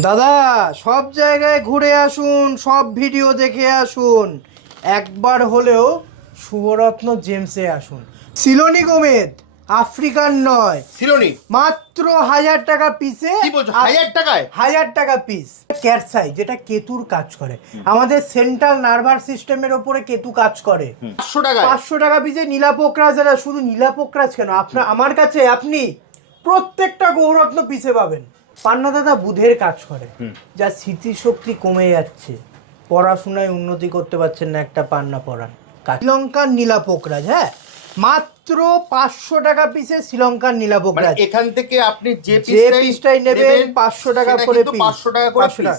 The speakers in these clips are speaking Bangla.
দাদা সব জায়গায় ঘুরে আসুন, সব ভিডিও দেখে আসুন, একবার হলেও শুভরত্ন জেমসে আসুন। সিলোনি গোমেদ আফ্রিকান নয়, সিলোনি মাত্র 1000 টাকা পিসে। কি বলছো? 1000 টাকায়? 1000 টাকা পিস। ক্যাটসাই যেটা কেতুর কাজ করে, আমাদের সেন্ট্রাল নার্ভাস সিস্টেমের ওপরে কেতু কাজ করে। 500 টাকায়? 500 টাকা পিসে নীলাপোকরাজ। যারা শুধু নীলাপোকরাজ কেন, আপনার আমার কাছে আপনি প্রত্যেকটা গৌরত্ন পিসে পাবেন। পান্না দাদা বুধের কাজ করে, যা স্মৃতিশক্তি কমে যাচ্ছে, পড়াশোনায় উন্নতি করতে পারছেন না, একটা পান্না পড়ান। শ্রীলঙ্কার নীলাপোকরাজ, হ্যাঁ মাত্র 500 টাকা পিসে শ্রীলঙ্কার নীলাপোকরাজ। এখান থেকে আপনি যে পিসটাই নেবেন 500 টাকা করে পিস। 500 টাকা করে পিস।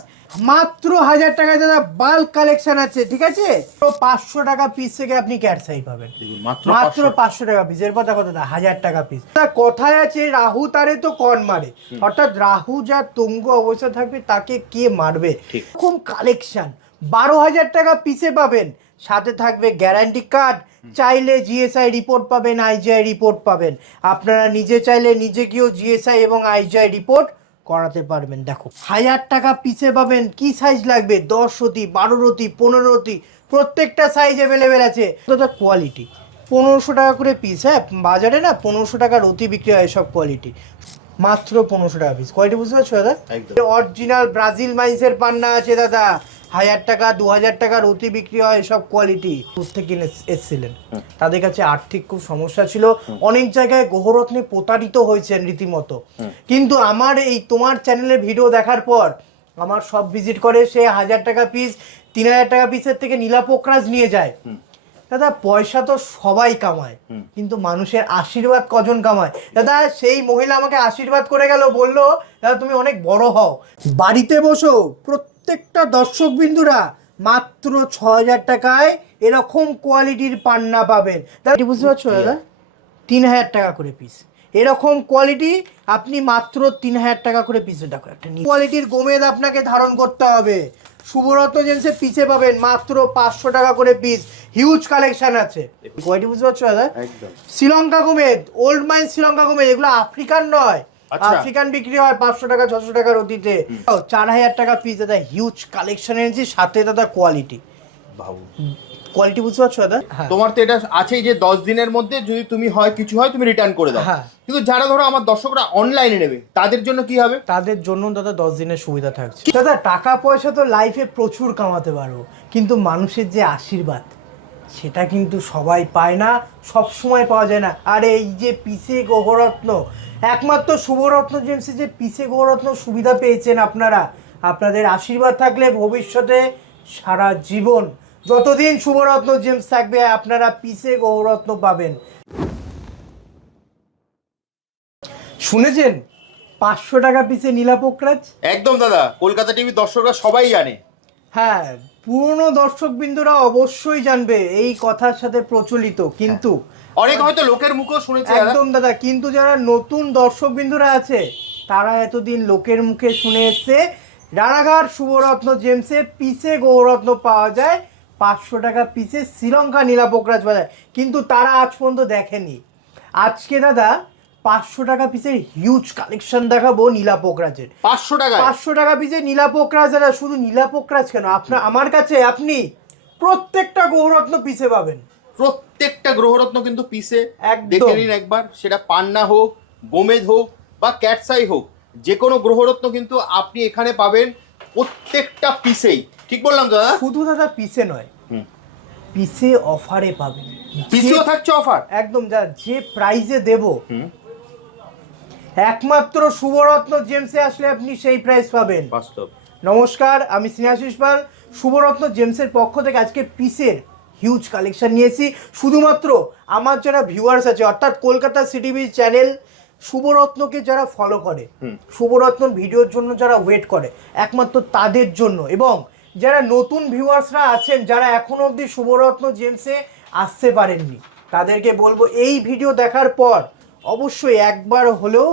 মাত্র 1000 টাকা দাদা বাল্ক কালেকশন আছে, ঠিক আছে? তো 500 টাকা পিস থেকে আপনি ক্যাটসাই পাবেন মাত্র 500 টাকা পিস। এর কথা কথা 1000 টাকা পিস। কথায় আছে রাহু তারে তো কন মারে, অর্থাৎ রাহু যা তুঙ্গ অবস্থা থাকবে তাকে কে মারবে, এরকম কালেকশন 12,000 টাকা পিসে পাবেন। সাথে থাকবে গ্যারান্টি কার্ড, চাইলে জিএসআই রিপোর্ট পাবেন, আইজিআই রিপোর্ট পাবেন। আপনারা নিজে চাইলে নিজে গিয়েও জিএসআই এবং আইজিআই রিপোর্ট করাতে পারবেন। দেখো 1000 টাকা পিসে পাবেন। কি সাইজ লাগবে? 10 রতি, 12 রতি, 15 রতি, প্রত্যেকটা সাইজ অ্যাভেলেবেল আছে। তো কোয়ালিটি 1500 টাকা করে পিস। হ্যাঁ, বাজারে না 1500 টাকা রতি বিক্রি হয় সব কোয়ালিটি, মাত্র 1500 টাকা পিস। কোয়ালিটি বুঝতে পারছো দাদা? অরিজিনাল ব্রাজিল মাইন্সের পান্না আছে দাদা, 1000 টাকা 2000 টাকা রতি বিক্রি হয় সব কোয়ালিটি। থেকে এসেছিলেন, তাদের কাছে আর্থিক খুব সমস্যা ছিল, অনেক জায়গায় গ্রহরত্নে প্রতারিত হয়েছেন রীতিমতো। কিন্তু আমার এই তোমার চ্যানেলের ভিডিও দেখার পর আমার সব ভিজিট করে, সে 1000 টাকা পিস 3000 টাকা পিসের থেকে নীলাপোকরাজ নিয়ে যায়। দাদা পয়সা তো সবাই কামায়, কিন্তু মানুষের আশীর্বাদ কজন কামায়? দাদা সেই মহিলা আমাকে আশীর্বাদ করে গেল, বললো দাদা তুমি অনেক বড় হও, বাড়িতে বসো। প্রত্যেকটা দর্শক বিন্দুরা মাত্র 6000 টাকায় এরকম কোয়ালিটির পান্না পাবেন। দাদা বুঝতে পারছো দাদা? 3000 টাকা করে পিস এরকম কোয়ালিটি আপনি মাত্র 3000 টাকা করে পিস। দেখো একটা কোয়ালিটির গোমেদ আপনাকে ধারণ করতে হবে। শুভরত্ন জেন্সে পিসে পাবেন মাত্র 500 টাকা করে পিস। হিউজ কালেকশন আছে। কোয়ালিটি বুঝতে পারছো দাদা? শ্রীলঙ্কা গোমেদ, ওল্ড মাইন শ্রীলঙ্কা গোমেদ, এগুলো আফ্রিকান নয়, আফ্রিকান বিক্রি হয় 500 টাকা 600 টাকা রতিতে। 4000 টাকা পিস দাদা, হিউজ কালেকশন এনেছি। সাথে দাদা কোয়ালিটি, কোয়ালিটি বুঝতে পারছো দাদা? তোমার তো এটা আছেই যে 10 দিনের মধ্যে যদি তুমি হয় কিছু হয় তুমি রিটার্ন করে দাও। কিন্তু যারা ধরো আমার দর্শকরা অনলাইনে নেবে তাদের জন্য কি হবে? তাদের জন্য দাদা 10 দিনের সুবিধা থাকছে। দাদা টাকা পয়সা তো লাইফে প্রচুর কামাতে পারবো, কিন্তু মানুষের যে আশীর্বাদ সেটা কিন্তু সবাই পায় না, সব সময় পাওয়া যায় না। আর এই যে পিসে গ্রহরত্ন, একমাত্র শুভরত্ন জেমসে যে পিসে গ্রহরত্ন সুবিধা পেয়েছেন আপনারা, আপনাদের আশীর্বাদ থাকলে ভবিষ্যতে সারা জীবন যতদিন শুভরত্ন জেমস থাকবে আপনারা পিসে গৌরত্ন পাবেন। শুনেছেন 500 টাকা পিসে নীলাপোকরাজ? একদম দাদা, কলকাতা টিভি দর্শকরা সবাই জানে। হ্যাঁ, পুরনো দর্শক বিন্দুরা অবশ্যই জানবে, এই কথার সাথে প্রচলিত। কিন্তু অনেক হয়তো লোকের মুখেও শুনেছে একদম দাদা, কিন্তু যারা নতুন দর্শক বিন্দুরা আছে তারা এতদিন লোকের মুখে শুনে এসছে রানাঘাট শুভরত্ন জেমসে পিসে গৌরত্ন পাওয়া যায় 500 টাকা পিসে শ্রীলঙ্কা নীলাপোকরাজ বাজায়, কিন্তু তারা আজ পর্যন্ত দেখেনি। আজকে দাদা 500 টাকা পিসের হিউজ কালেকশন দেখাবো নীলাপোকরাজের। 500 টাকা পিসে নীলাপোকরাজ। দাদা শুধু নীলাপোকরাজ কেন, আপনার আমার কাছে আপনি প্রত্যেকটা গৌরত্ন পিসে পাবেন। প্রত্যেকটা গ্রহরত্ন কিন্তু পিসে দেখে নিন একবার, সেটা পান্না হোক, গোমেদ হোক বা ক্যাটসাই হোক, যে কোনো গ্রহরত্ন কিন্তু আপনি এখানে পাবেন প্রত্যেকটা পিসেই। ঠিক বললাম দাদা? শুধু দাদা পিসে নয়, পিসে অফারে পাবেন। পিসেও থাকছে অফার একদম। যা যে প্রাইজে দেব একমাত্র শুভরত্ন জেমসে আসলে আপনি সেই প্রাইস পাবেন। বাস্তব। নমস্কার, আমি স্নেহাশিস পাল, শুভরত্ন জেমসের পক্ষ থেকে আজকে পিসের হিউজ কালেকশন নিয়েছি। শুধুমাত্র আমার যারা ভিউয়ার্স আছে, অর্থাৎ কলকাতা সিটিভি চ্যানেল শুভরত্নকে যারা ফলো করে, শুভরত্নর ভিডিওর জন্য যারা ওয়েট করে, একমাত্র তাদের জন্য। এবং যারা নতুন ভিউয়ার্সরা আছেন, যারা এখনো অবধি শুভরত্ন জেমসে আসতে পারেননি, তাদেরকে বলবো এই ভিডিও দেখার পর অবশ্যই একবার হলেও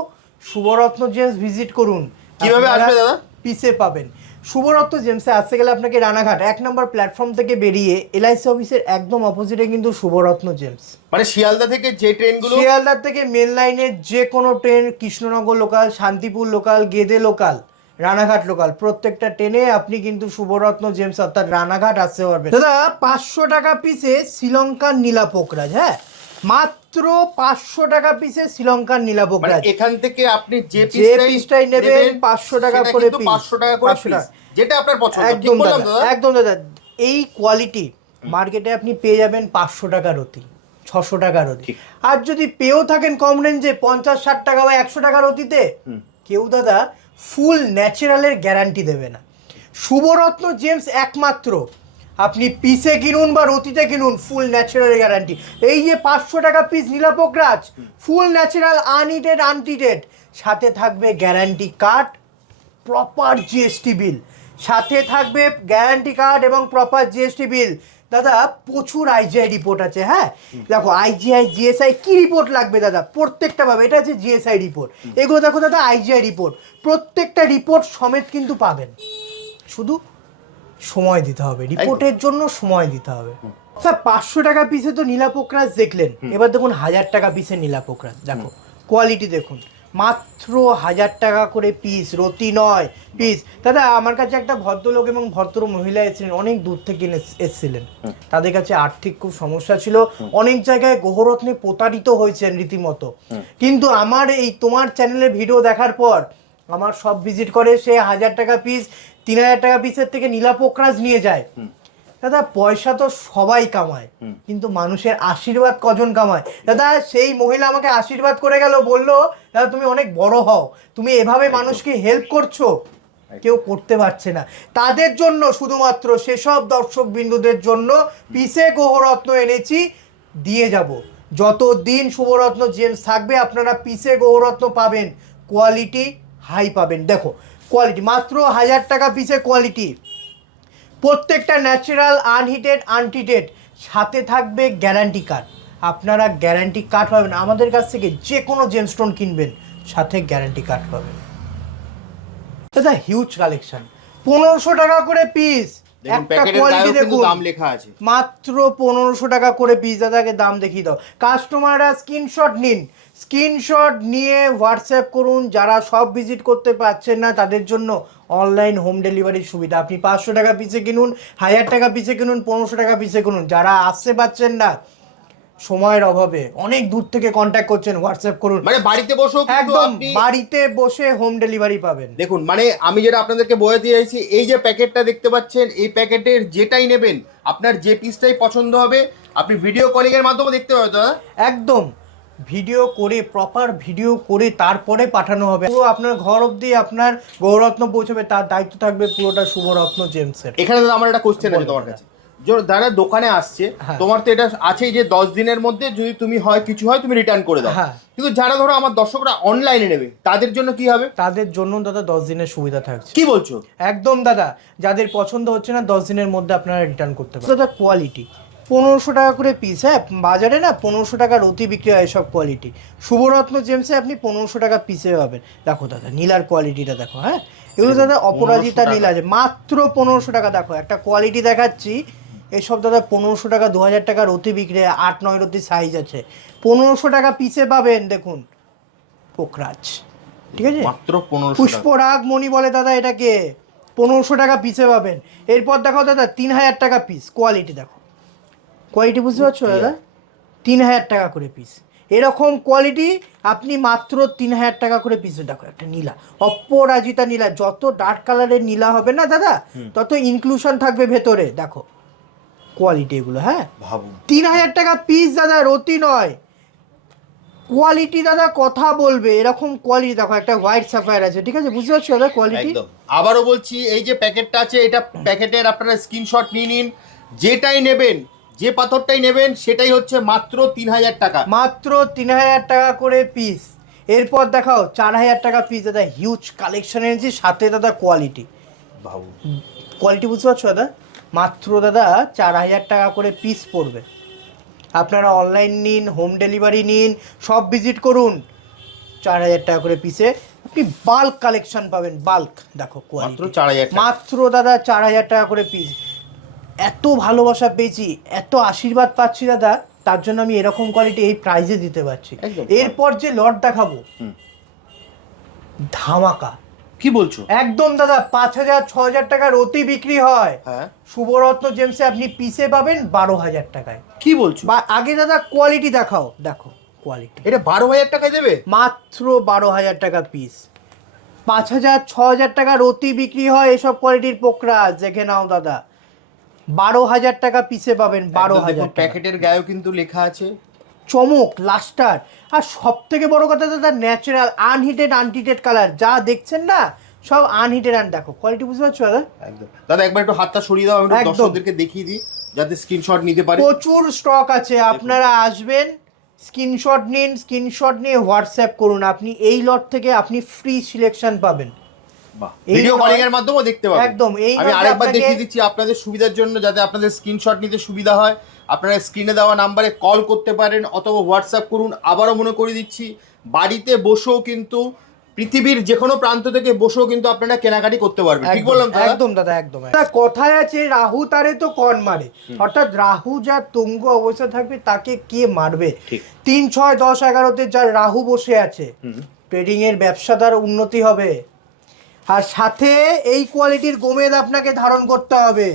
শুভরত্ন জেমস ভিজিট করুন। কিভাবে আসবে দাদা? পিসে পাবেন। শুভরত্ন জেমসে আসতে গেলে আপনাকে রানাঘাট 1 নম্বর প্ল্যাটফর্ম থেকে বেরিয়ে এলআইসি অফিসের একদম অপোজিটে কিন্তু শুভরত্ন জেমস। মানে শিয়ালদা থেকে যে ট্রেনগুলো, শিয়ালদা থেকে মেন লাইনের যে কোনো train, Krishnanagar local, Shantipur local, Gede local, Ranaghat local প্রত্যেকটা ট্রেনে আপনি কিন্তু শুভরত্ন জেমস অর্থাৎ রানাঘাট আসতে পারবেন দাদা। 500 টাকা পিসে শ্রীলঙ্কার নীলা পোকরাজ, হ্যাঁ মাত্র 500 টাকা পিসে শ্রীলঙ্কার নীলা পোকরাজ। এখান থেকে আপনি যে পিসটাই নেবেন 500 টাকা করে পিস, 500 টাকা করে পিস, যেটা আপনার পছন্দ। একদম দাদা, একদম দাদা। এই কোয়ালিটি মার্কেটে আপনি পেয়ে যাবেন 500 টাকার অতি, 600 টাকার অতি। আর যদি পেয়েও থাকেন কম রেঞ্জে 50-60 টাকা বা 100 টাকার অতিতে, কেউ দাদা ফুল ন্যাচারালের গ্যারান্টি দেবে না। শুভরত্ন জেমস একমাত্র আপনি পিসে কিনুন বা রতিতে কিনুন, ফুল ন্যাচারাল গ্যারান্টি। এই যে 500 টাকা পিস নীলা পোকরাজ ফুল ন্যাচারাল, আনহিটেড আনট্রিটেড, সাথে থাকবে guarantee card, proper GST bill, সাথে থাকবে গ্যারান্টি কার্ড এবং প্রপার জিএসটি বিল। দাদা প্রচুর আইজিআই রিপোর্ট আছে, হ্যাঁ দেখো আইজিআই জিএসআই কি রিপোর্ট লাগবে দাদা প্রত্যেকটা পাবে। এটা হচ্ছে জিএসআই রিপোর্ট, এগুলো দেখো দাদা আইজিআই রিপোর্ট, প্রত্যেকটা রিপোর্ট সমেত কিন্তু পাবেন। শুধু সময় দিতে হবে, রিপোর্টের জন্য সময় দিতে হবে। স্যার 500 টাকা পিসে তো নীলা পোকরাজ দেখলেন, এবার দেখুন 1000 টাকা পিসে নীলা পোকরাজ। দেখো কোয়ালিটি দেখুন, মাত্র 1000 টাকা করে পিস, রতি নয় পিস। দাদা আমার কাছে একটা ভদ্রলোক এবং ভদ্র মহিলা এসেছিলেন, অনেক দূর থেকে এসেছিলেন, তাদের কাছে আর্থিক খুব সমস্যা ছিল, অনেক জায়গায় গ্রহরত্নে প্রতারিত হয়েছেন রীতিমতো। কিন্তু আমার এই তোমার চ্যানেলের ভিডিও দেখার পর আমার সব ভিজিট করে, সে 1000 টাকা পিস 3000 টাকা পিসের থেকে নীলা পোকরাজ নিয়ে যায়। দাদা পয়সা তো সবাই কামায়, কিন্তু মানুষের আশীর্বাদ কজন কামায়? দাদা সেই মহিলা আমাকে আশীর্বাদ করে গেল, বললো দাদা তুমি অনেক বড় হও, তুমি এভাবে মানুষকে হেল্প করছো, কেউ করতে পারছে না। তাদের জন্য শুধুমাত্র সেসব দর্শক বিন্দুদের জন্য পিসে গ্রহরত্ন এনেছি, দিয়ে যাব। যতদিন শুভরত্ন জেমস থাকবে আপনারা পিসে গ্রহরত্ন পাবেন, কোয়ালিটি হাই পাবেন। দেখো কোয়ালিটি মাত্র 1000 টাকা পিসে কোয়ালিটি, প্রত্যেকটা ন্যাচারাল, আনহিটেড আনট্রিটেড, সাথে থাকবে গ্যারান্টি কার্ড। আপনারা গ্যারান্টি কার্ড পাবেন আমাদের কাছ থেকে, যে কোনো জেমস্টোন কিনবেন সাথে গ্যারান্টি কার্ড পাবেন। দাদা হিউজ কালেকশন, 1500 টাকা করে পিস, একটা কোয়ালিটি দেখুন, দাম লেখা আছে মাত্র 1500 টাকা করে পিস। দাদাকে দাম দেখিয়ে দাও, কাস্টমাররা স্ক্রিনশট নিন, স্ক্রিনশট নিয়ে হোয়াটসঅ্যাপ করুন। যারা সব ভিজিট করতে পারছেন না তাদের জন্য অনলাইন হোম ডেলিভারির সুবিধা। আপনি 500 টাকা পিসে কিনুন, 1000 টাকা পিসে কিনুন, 1500 টাকা পিসে কিনুন। যারা আসতে পারছেন না সময়ের অভাবে, অনেক দূর থেকে কন্ট্যাক্ট করছেন, হোয়াটসঅ্যাপ করুন, মানে বাড়িতে বসেও একদম বাড়িতে বসে হোম ডেলিভারি পাবেন। দেখুন মানে আমি যেটা আপনাদেরকে বলে দিয়ে যাচ্ছি, এই যে প্যাকেটটা দেখতে পাচ্ছেন, এই প্যাকেটের যেটাই নেবেন আপনার যে পিসটাই পছন্দ হবে আপনি ভিডিও কলিং এর মাধ্যমে দেখতে পাবেন দাদা। একদম ভিডিও করে, প্রপার ভিডিও করে তারপরে পাঠানো হবে, পুরো আপনার ঘর অবধি আপনার গৌরত্ন পৌঁছবে, তার দায়িত্ব থাকবে পুরোটা শুভরত্ন জেমসের। এখানে দাদা আমার একটা কোশ্চেন আছে তোমার কাছে, যারা দোকানে আসছে তোমার তো এটা আছেই যে 10 দিনের মধ্যে যদি তুমি হয় কিছু হয় তুমি রিটার্ন করে দাও, কিন্তু যারা ধরো আমার দর্শকরা অনলাইনে নেবে তাদের জন্য কি হবে? তাদের জন্য দাদা 10 দিনের সুবিধা থাকছে। কি বলছো? একদম দাদা, যাদের পছন্দ হচ্ছে না 10 দিনের মধ্যে আপনারা রিটার্ন করতে পারেন। দাদা কোয়ালিটি 1500 টাকা করে পিস, হ্যাঁ বাজারে না 1500 টাকার অতি বিক্রি হয় সব কোয়ালিটি, শুভরত্ন জেমসে আপনি 1500 টাকা পিসে পাবেন। দেখো দাদা নীলার কোয়ালিটিটা দেখো, হ্যাঁ এগুলো দাদা অপরাজিতা নীল আছে, মাত্র 1500 টাকা। দেখো একটা কোয়ালিটি দেখাচ্ছি, এসব দাদা 1500 টাকা, 2000 টাকার অতি বিক্রি, 8-9 রতি সাইজ আছে, 1500 টাকা পিসে পাবেন। দেখুন পোকরাজ, ঠিক আছে মাত্র 1500। পুষ্পরাগ মণি বলে দাদা এটাকে, 1500 টাকা পিসে পাবেন। এরপর দেখো দাদা 3000 টাকা পিস, কোয়ালিটি দেখো, কোয়ালিটি বুঝতে পারছো দাদা, 3000 টাকা করে পিস। এরকম কোয়ালিটি আপনি মাত্র 3000 টাকা করে পিসে। দেখো একটা নীলা, অপরাজিতা নীলা, যত ডার্ক কালারের নীলা হবে না দাদা তত ইনক্লুশন থাকবে ভেতরে। দেখো কোয়ালিটি এগুলো, হ্যাঁ ভাবুন 3000 টাকা পিস দাদা, রতি নয়, কোয়ালিটি দাদা কথা বলবে এরকম কোয়ালিটি। দেখো একটা হোয়াইট সাফায়ার আছে, ঠিক আছে বুঝতে পারছো দাদা কোয়ালিটি। একদম আবারও বলছি, এই যে প্যাকেটটা আছে এটা প্যাকেটের আপনারা স্ক্রিনশট নিয়ে নিন, যেটাই নেবেন যে পাথরটাই নেবেন সেটাই হচ্ছে মাত্র 3000 টাকা, মাত্র 3000 টাকা করে পিস। এরপর দেখাও 4000 টাকা পিস দাদা, হিউজ কালেকশন এনেছি, সাথে দাদা কোয়ালিটি, ভাবুন কোয়ালিটি বুঝতে পারছো দাদা, মাত্র দাদা 4000 টাকা করে পিস পড়বে। আপনারা অনলাইন নিন, হোম ডেলিভারি নিন, সব ভিজিট করুন, 4000 টাকা করে পিসে আপনি বাল্ক কালেকশন পাবেন, বাল্ক। দেখো কোয়ালিটি মাত্র 4000 টাকা, মাত্র দাদা 4000 টাকা করে পিস। এত ভালোবাসা পেয়েছি, এত আশীর্বাদ পাচ্ছি দাদা, তার জন্য আমি এরকম কোয়ালিটি এই প্রাইজে দিতে পারছি। এরপর যে লট দেখাবো ধামাকা, কি বলছো? একদম দাদা, 5,000 6,000 টাকার অতি বিক্রি হয়। হ্যাঁ, শুভরত্ন জেমসে আপনি পিসে পাবেন 12,000 টাকায়। কি বলছো? বা আগে দাদা কোয়ালিটি দেখাও, দেখো কোয়ালিটি। এটা 12,000 টাকায় দেবে? মাত্র 12,000 টাকা পিস। 5,000 6,000 টাকার অতি বিক্রি হয় এসব কোয়ালিটির পোকরাজ, দেখে নাও দাদা। 12,000 টাকা পিসে পাবেন, 12,000 টাকা। প্যাকেটের গায়েও কিন্তু লেখা আছে চমক লাস্টার। আর সব থেকে বড় কথা দাদা, ন্যাচারাল আনহিটেড আনটিটেড কালার যা দেখছেন না, সব আনহিটেড। আন দেখো কোয়ালিটি, বুঝতে পারছো দাদা? একদম। দাদা একবার একটু হাতটা সরিয়ে দাও, আমি একটু একদম। দর্শকদেরকে দেখিয়ে দিই যাতে স্ক্রিনশট নিতে পারে। প্রচুর স্টক আছে, আপনারা আসবেন, স্ক্রিনশট নিন, স্ক্রিনশট নিয়ে হোয়াটসঅ্যাপ করুন। আপনি এই লট থেকে আপনি ফ্রি সিলেকশন পাবেন। বাহ, এই ভিডিও নয়- কলিং এর মাধ্যমেও দেখতে পাবেন। একদম, এই আমি নয় যে আরেকবার আপনাকে- দেখিয়ে দিচ্ছি আপনাদের সুবিধার জন্য, যাতে আপনাদের স্ক্রিনশট নিতে সুবিধা হয়। আপনারা স্ক্রিনে দেওয়া নাম্বারে কল করতে পারেন অথবা হোয়াটসঅ্যাপ করুন। আবারও মনে করে দিচ্ছি, বাড়িতে বসেও কিন্তু পৃথিবীর যে কোনো প্রান্ত থেকে বসেও কিন্তু আপনারা কেনাকাটি করতে পারবেন। ঠিক বললাম তো? একদম দাদা, একদম। দাদা, কথায় আছে রাহু তারে তো কন মারে, অর্থাৎ রাহু যা তুঙ্গ অবস্থা থাকবে তাকে কে মারবে? ঠিক। 3 6 10 11-তে যার রাহু বসে আছে, ট্রেডিং এর ব্যবসাদার উন্নতি হবে। আর সাথে এই কোয়ালিটির গোমেদ আপনাকে ধারণ করতে হবে।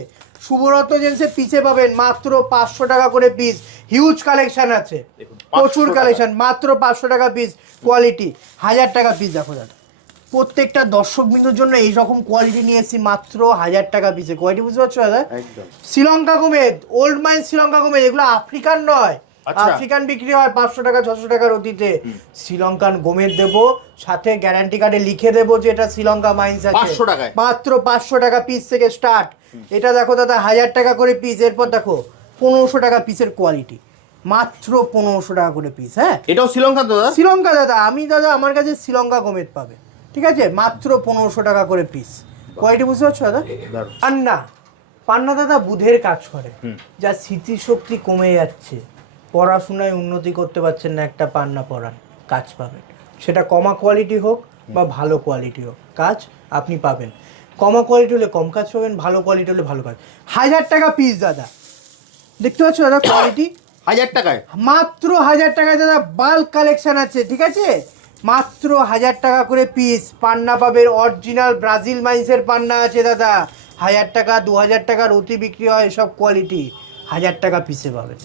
শুভরত্ন জেন্সে পিছে পাবেন মাত্র 500 টাকা করে পিস। হিউজ কালেকশন আছে, দেখুন, প্রচুর 500 কালেকশন, মাত্র 500 টাকা পিস। কোয়ালিটি 1000 টাকা পিস। দেখো দাদা, প্রত্যেকটা দর্শক বিন্দুর জন্য এইরকম কোয়ালিটি নিয়ে এসেছি মাত্র 1000 টাকা পিসে। কোয়ালিটি বুঝতে পারছো দাদা? একদম। শ্রীলঙ্কা গোমেদ, ওল্ড মাইন শ্রীলঙ্কা গোমেদ, এগুলো আফ্রিকান নয়। আচ্ছা। আফ্রিকান বিক্রি হয় 500 টাকা 600 টাকার অতীতে। শ্রীলঙ্কান গোমেদ দেবো, সাথে গ্যারান্টি কার্ডে লিখে দেবো যে এটা শ্রীলঙ্কা মাইন্স আছে। 500 টাকায়? মাত্র 500 টাকা পিস থেকে স্টার্ট। এটা দেখো দাদা 1000 টাকা করে পিস। এরপর দেখো 1500 টাকা পিসের কোয়ালিটি, মাত্র 1500 টাকা করে পিস। হ্যাঁ, এটাও শ্রীলঙ্কা তো দাদা? শ্রীলঙ্কা দাদা, আমি দাদা আমার কাছে শ্রীলঙ্কা গোমেদ পাবে, ঠিক আছে? মাত্র 1500 টাকা করে পিস। কোয়ালিটি বুঝতে পারছো দাদা? দারুণ। পান্না, পান্না দাদা বুধের কাজ করে, যা স্মৃতিশক্তি কমে যাচ্ছে, পড়াশোনায় উন্নতি করতে পারছেন না, একটা পান্না পড়ান, কাজ পাবেন। সেটা কমা কোয়ালিটি হোক বা ভালো কোয়ালিটি হোক, কাজ আপনি পাবেন। কমা কোয়ালিটি হলে কম কাজ পাবেন, ভালো কোয়ালিটি হলে ভালো কাজ। 1000 টাকা পিস দাদা, দেখতে পাচ্ছ দাদা কোয়ালিটি? 1000 টাকায়? মাত্র 1000 টাকায় দাদা বাল্ক কালেকশন আছে, ঠিক আছে? মাত্র 1000 টাকা করে পিস। পান্না পাবেন, অরিজিনাল ব্রাজিল মাইন্সের পান্না আছে দাদা। 1000 টাকা 2000 টাকার অতি বিক্রি হয় এসব কোয়ালিটি, 1000 টাকা পিসে পাবেন।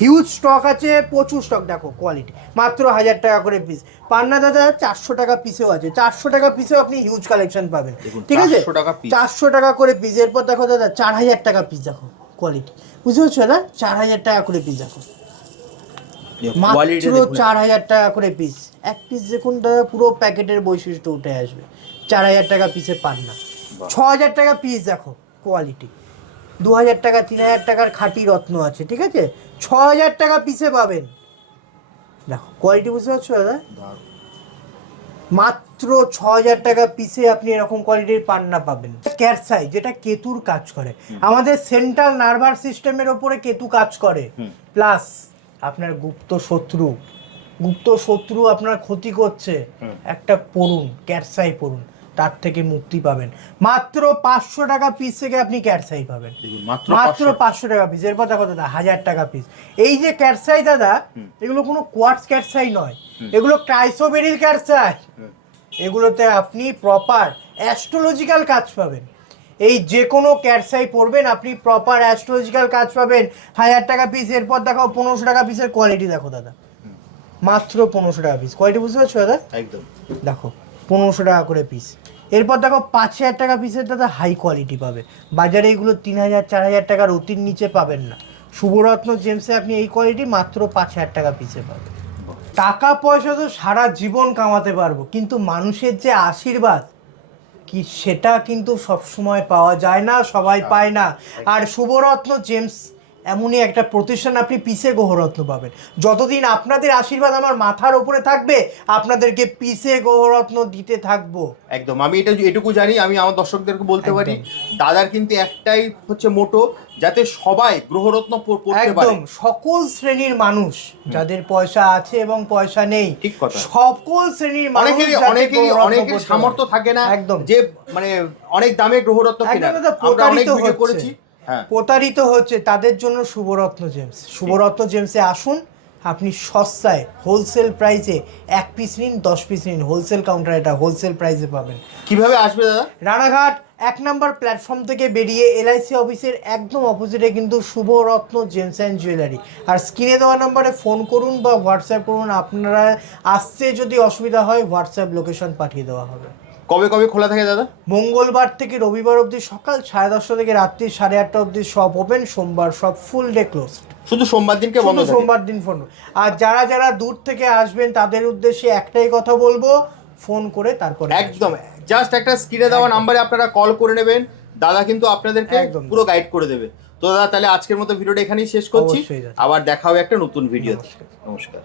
হিউজ স্টক আছে, প্রচুর স্টক। দেখো কোয়ালিটি, মাত্র 1000 টাকা করে পিস। পান্না দাদা 400 টাকা পিসেও আছে, 400 টাকা পিসেও আপনি হিউজ কালেকশন পাবেন, ঠিক আছে? 400 টাকা piece। 400 টাকা করে পিস। এরপর দেখো দাদা 4000 টাকা পিস। দেখো কোয়ালিটি, বুঝতে পারছো দাদা? 4000 টাকা করে পিস। দেখো মাত্র 4000 টাকা করে পিস। এক পিস দেখুন দাদা, পুরো প্যাকেটের বৈশিষ্ট্য উঠে আসবে। 4000 টাকা পিসে পান না। 6000 টাকা পিস। দেখো কোয়ালিটি, 2000 টাকা 3000 টাকার খাঁটি রত্ন আছে, ঠিক আছে? 6000 টাকা পিসে পাবেন। দেখো কোয়ালিটি, বুঝতে পারছো দাদা? মাত্র 6000 টাকা পিসে আপনি এরকম কোয়ালিটির পান্না পাবেন। ক্যারসাই, যেটা কেতুর কাজ করে, আমাদের সেন্ট্রাল নার্ভাস সিস্টেমের ওপরে কেতু কাজ করে। প্লাস আপনার গুপ্ত শত্রু আপনার ক্ষতি করছে, একটা পড়ুন, ক্যারসাই পড়ুন, তার থেকে মুক্তি পাবেন। মাত্র 500 টাকা পিস থেকে আপনি ক্যারসাই পাবেন, মাত্র 500 টাকা পিস। এরপর দেখো দাদা 1000 টাকা পিস। এই যে ক্যারসাই দাদা, এগুলো কোনো কোয়ার্টজ ক্যারসাই নয়, এগুলো ক্রাইসোবেরিল ক্যারসাই। এগুলোতে আপনি প্রপার অ্যাস্ট্রোলজিক্যাল কাজ পাবেন। এই যে কোনো ক্যারসাই পড়বেন আপনি প্রপার অ্যাস্ট্রোলজিক্যাল কাজ পাবেন। 1000 টাকা পিস। এরপর দেখো 1500 টাকা পিসের কোয়ালিটি। দেখো দাদা মাত্র 1500 টাকা পিস। কোয়ালিটি বুঝতে পারছো দাদা? একদম। দেখো 1500 টাকা করে পিস। এরপর দেখো 5000 টাকা পিসের দাদা হাই কোয়ালিটি পাবে। বাজারে এগুলো 3000 4000 টাকার অতির নিচে পাবেন না। শুভরত্ন জেমসে আপনি এই কোয়ালিটি মাত্র 5000 টাকা পিসে পাবেন। টাকা পয়সা তো সারা জীবন কামাতে পারবো, কিন্তু মানুষের যে আশীর্বাদ কি, সেটা কিন্তু সবসময় পাওয়া যায় না, সবাই পায় না। আর শুভরত্ন জেমস এমনই একটা প্রতিষ্ঠান, আপনি পিসে গ্রহরত্ন পাবেন। যতদিন আপনাদের আশীর্বাদ আমার মাথার উপরে থাকবে, আপনাদেরকে পিসে গ্রহরত্ন দিতে থাকবো। একদম। আমি এটুকু জানি, আমি আমার দর্শকদেরকে বলতে পারি, দাদার কিন্তু একটাই হচ্ছে মোটো, যাতে সবাই গ্রহরত্ন পড়তে পারে। একদম, সকল শ্রেণীর মানুষ, যাদের পয়সা আছে এবং পয়সা নেই, ঠিক কথা। সকল শ্রেণীর মানুষ, অনেকেরই সামর্থ্য থাকে না একদম, যে মানে অনেক দামে গ্রহরত্ন কেনার। আমরা অনেক ভিডিও করেছি, প্রতারিত হচ্ছে, তাদের জন্য শুভরত্ন জেমস। শুভরত্ন জেমসে আসুন, আপনি সস্তায় হোলসেল প্রাইসে 1 পিস নিন 10 পিস নিন, হোলসেল কাউন্টার, এটা হোলসেল প্রাইসে পাবেন। কিভাবে আসবে দাদা? রানাঘাট 1 নম্বর প্ল্যাটফর্ম থেকে বেরিয়ে LIC অফিসের একদম অপোজিটে কিন্তু শুভরত্ন জেমস অ্যান্ড জুয়েলারি। আর স্ক্রিনে দেওয়া নম্বরে ফোন করুন বা হোয়াটসঅ্যাপ করুন, আপনারা আসতে যদি অসুবিধা হয় হোয়াটসঅ্যাপ লোকেশন পাঠিয়ে দেওয়া হবে। কবে কবে খোলা থাকে দাদা? মঙ্গলবার থেকে রবিবার অবধি সকাল 10:30 থেকে রাত্রি 8:30 অবধি সব ওপেন, সোমবার সব ফুল ডে ক্লোজ। শুধু সোমবার দিনকে বন্ধ থাকে? সোমবার দিন ফোন। আর যারা যারা দূর থেকে আসবেন তাদের উদ্দেশ্যে একটাই কথা বলবো, ফোন করে তারপরে একদম জাস্ট একটা স্ক্রিনে দেওয়া নাম্বারে আপনারা কল করে নেবেন, দাদা কিন্তু আপনাদেরকে একদম পুরো গাইড করে দেবে। তো দাদা তাহলে আজকের মতো ভিডিওটা এখানেই শেষ করছি, অবশ্যই দাদা। আবার দেখা হবে একটা নতুন ভিডিওতে। নমস্কার।